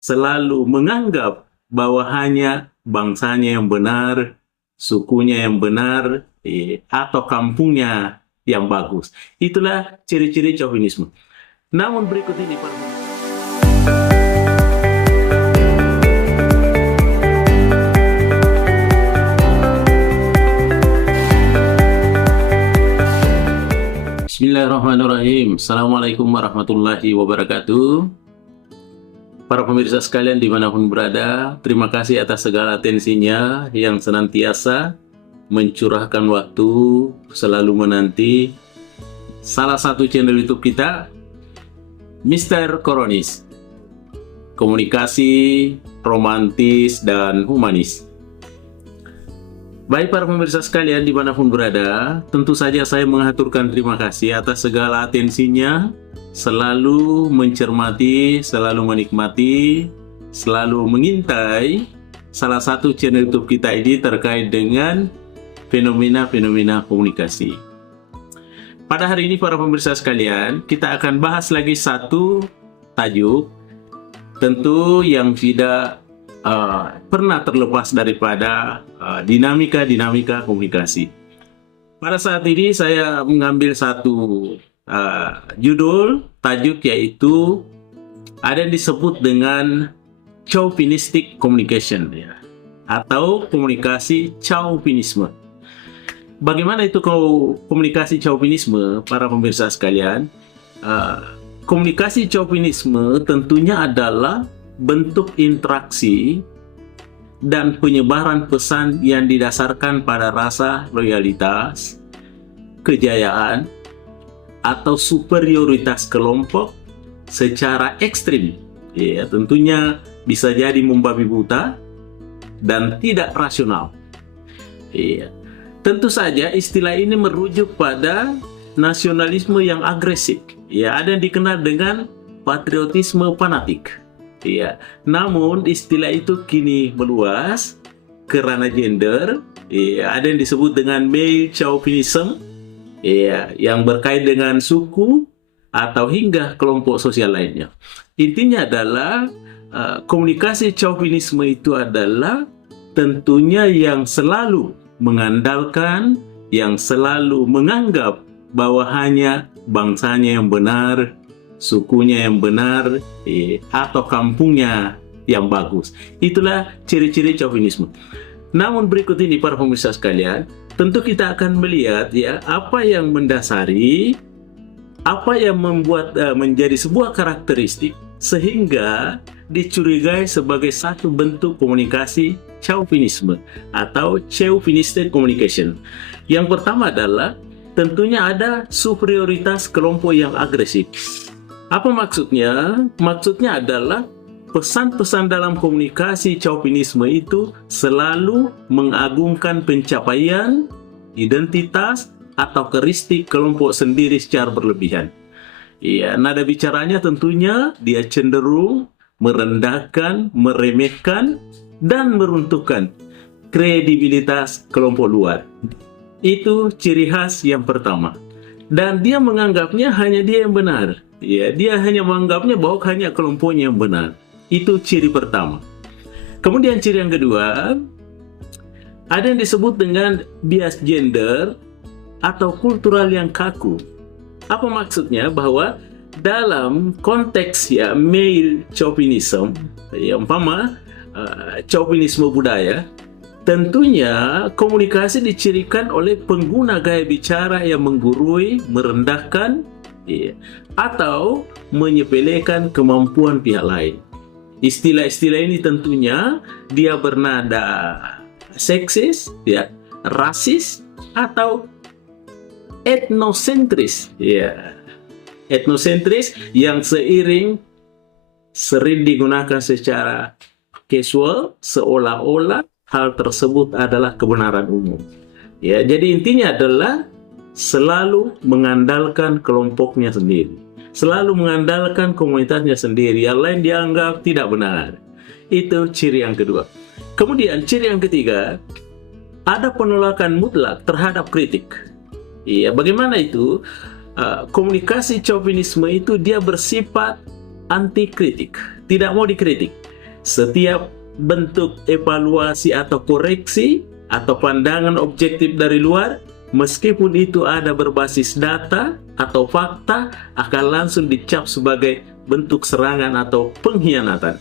selalu menganggap bahwa hanya bangsanya yang benar, sukunya yang benar, atau kampungnya yang bagus. Itulah ciri-ciri chauvinisme. Namun berikut ini Pak. Bismillahirrahmanirrahim. Assalamualaikum warahmatullahi wabarakatuh. Para pemirsa sekalian dimanapun berada, terima kasih atas segala atensinya yang senantiasa mencurahkan waktu, selalu menanti salah satu channel YouTube kita, Mr. Koronis. Komunikasi romantis dan humanis. Baik para pemirsa sekalian dimanapun berada, tentu saja saya mengaturkan terima kasih atas segala atensinya, selalu mencermati, selalu menikmati, selalu mengintai salah satu channel YouTube kita ini terkait dengan fenomena-fenomena komunikasi. Pada hari ini para pemirsa sekalian, kita akan bahas lagi satu tajuk, tentu yang tidak pernah terlepas daripada dinamika-dinamika komunikasi. Pada saat ini saya mengambil satu judul, tajuk, yaitu ada yang disebut dengan chauvinistic communication, ya, atau komunikasi chauvinisme. Bagaimana itu komunikasi chauvinisme, para pemirsa sekalian? Komunikasi chauvinisme tentunya adalah bentuk interaksi dan penyebaran pesan yang didasarkan pada rasa loyalitas, kejayaan, atau superioritas kelompok secara ekstrim. Ya, tentunya bisa jadi membabi buta dan tidak rasional. Ya, tentu saja istilah ini merujuk pada nasionalisme yang agresif. Ya, ada yang dikenal dengan patriotisme fanatik. Ya, namun istilah itu kini meluas ke ranah gender. Ya, ada yang disebut dengan male chauvinism, ya, yang berkait dengan suku atau hingga kelompok sosial lainnya. Intinya adalah komunikasi chauvinisme itu adalah tentunya yang selalu mengandalkan, yang selalu menganggap bahwa hanya bangsanya yang benar, sukunya yang benar, atau kampungnya yang bagus. Itulah ciri-ciri chauvinisme. Namun berikut ini para pemirsa sekalian, tentu kita akan melihat ya apa yang mendasari, apa yang membuat menjadi sebuah karakteristik sehingga dicurigai sebagai satu bentuk komunikasi chauvinisme atau chauvinistic communication. Yang pertama adalah tentunya ada superioritas kelompok yang agresif. Apa maksudnya? Maksudnya adalah pesan-pesan dalam komunikasi chauvinisme itu selalu mengagungkan pencapaian, identitas, atau karakteristik kelompok sendiri secara berlebihan. Ya, nada bicaranya tentunya dia cenderung merendahkan, meremehkan, dan meruntuhkan kredibilitas kelompok luar. Itu ciri khas yang pertama. Dan dia menganggapnya hanya dia yang benar. Ya, dia hanya menganggapnya bahwa hanya kelompoknya yang benar. Itu ciri pertama. Kemudian ciri yang kedua, ada yang disebut dengan bias gender atau kultural yang kaku. Apa maksudnya? Bahwa dalam konteks ya male chauvinism, ya umpama chauvinisme budaya, tentunya komunikasi dicirikan oleh pengguna gaya bicara yang menggurui, merendahkan, atau menyepelekan kemampuan pihak lain. Istilah-istilah ini tentunya dia bernada seksis, ya, rasis, atau etnosentris, ya, etnosentris yang sering digunakan secara casual, seolah-olah hal tersebut adalah kebenaran umum. Ya, jadi intinya adalah selalu mengandalkan kelompoknya sendiri, selalu mengandalkan komunitasnya sendiri, yang lain dianggap tidak benar. Itu ciri yang kedua. Kemudian ciri yang ketiga, ada penolakan mutlak terhadap kritik. Iya, bagaimana itu? Komunikasi chauvinisme itu dia bersifat anti kritik, tidak mau dikritik. Setiap bentuk evaluasi atau koreksi atau pandangan objektif dari luar, meskipun itu ada berbasis data atau fakta, akan langsung dicap sebagai bentuk serangan atau pengkhianatan.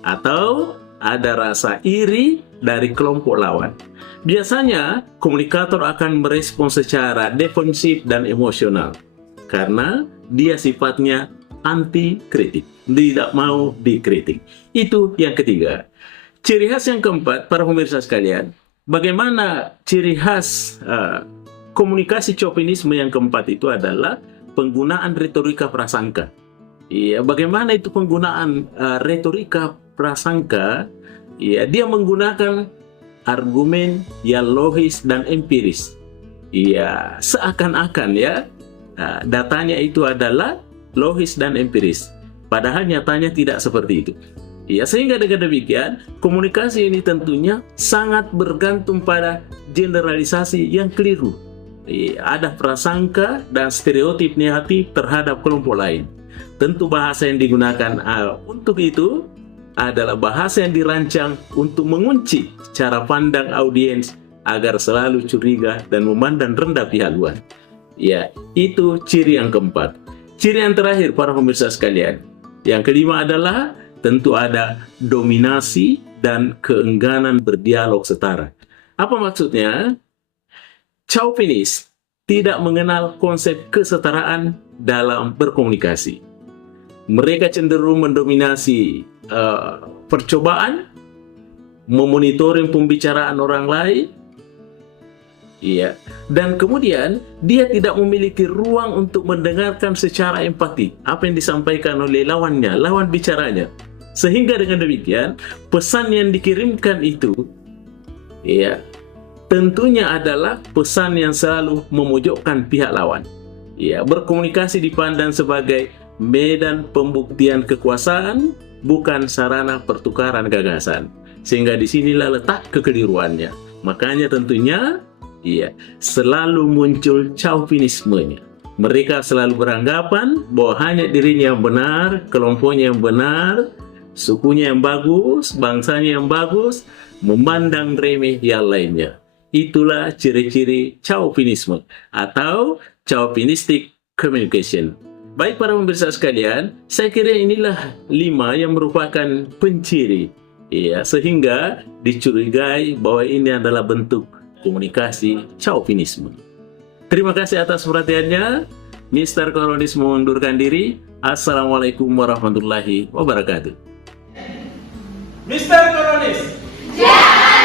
Atau ada rasa iri dari kelompok lawan. Biasanya, komunikator akan merespon secara defensif dan emosional karena dia sifatnya anti kritik, tidak mau dikritik. Itu yang ketiga. Ciri khas yang keempat, para pemirsa sekalian, bagaimana ciri khas komunikasi chauvinisme yang keempat itu adalah penggunaan retorika prasangka. Iya, bagaimana itu penggunaan retorika prasangka? Iya, dia menggunakan argumen yang logis dan empiris. Iya, seakan-akan ya datanya itu adalah logis dan empiris. Padahal nyatanya tidak seperti itu. Ya, sehingga dengan demikian, komunikasi ini tentunya sangat bergantung pada generalisasi yang keliru. Ya, ada prasangka dan stereotip negatif terhadap kelompok lain. Tentu bahasa yang digunakan untuk itu adalah bahasa yang dirancang untuk mengunci cara pandang audiens agar selalu curiga dan memandang rendah pihak luar. Ya, itu ciri yang keempat. Ciri yang terakhir, para pemirsa sekalian, yang kelima adalah tentu ada dominasi dan keengganan berdialog setara. Apa maksudnya? Chauvinis tidak mengenal konsep kesetaraan dalam berkomunikasi. Mereka cenderung mendominasi percobaan, memonitoring pembicaraan orang lain, iya, dan kemudian dia tidak memiliki ruang untuk mendengarkan secara empati apa yang disampaikan oleh lawannya, lawan bicaranya. Sehingga dengan demikian, pesan yang dikirimkan itu, iya, tentunya adalah pesan yang selalu memojokkan pihak lawan. Iya, berkomunikasi dipandang sebagai medan pembuktian kekuasaan, bukan sarana pertukaran gagasan. Sehingga disinilah letak kekeliruannya. Makanya tentunya, iya, selalu muncul chauvinismenya. Mereka selalu beranggapan bahwa hanya dirinya yang benar, kelompoknya yang benar, sukunya yang bagus, bangsanya yang bagus, memandang remeh yang lainnya. Itulah ciri-ciri chauvinisme atau chauvinistic communication. Baik para pemirsa sekalian, saya kira inilah 5 yang merupakan penciri, ya, sehingga dicurigai bahwa ini adalah bentuk komunikasi chauvinisme. Terima kasih atas perhatiannya. Mr. Koronis mengundurkan diri. Assalamualaikum warahmatullahi wabarakatuh. Mr. Koronis. Ya.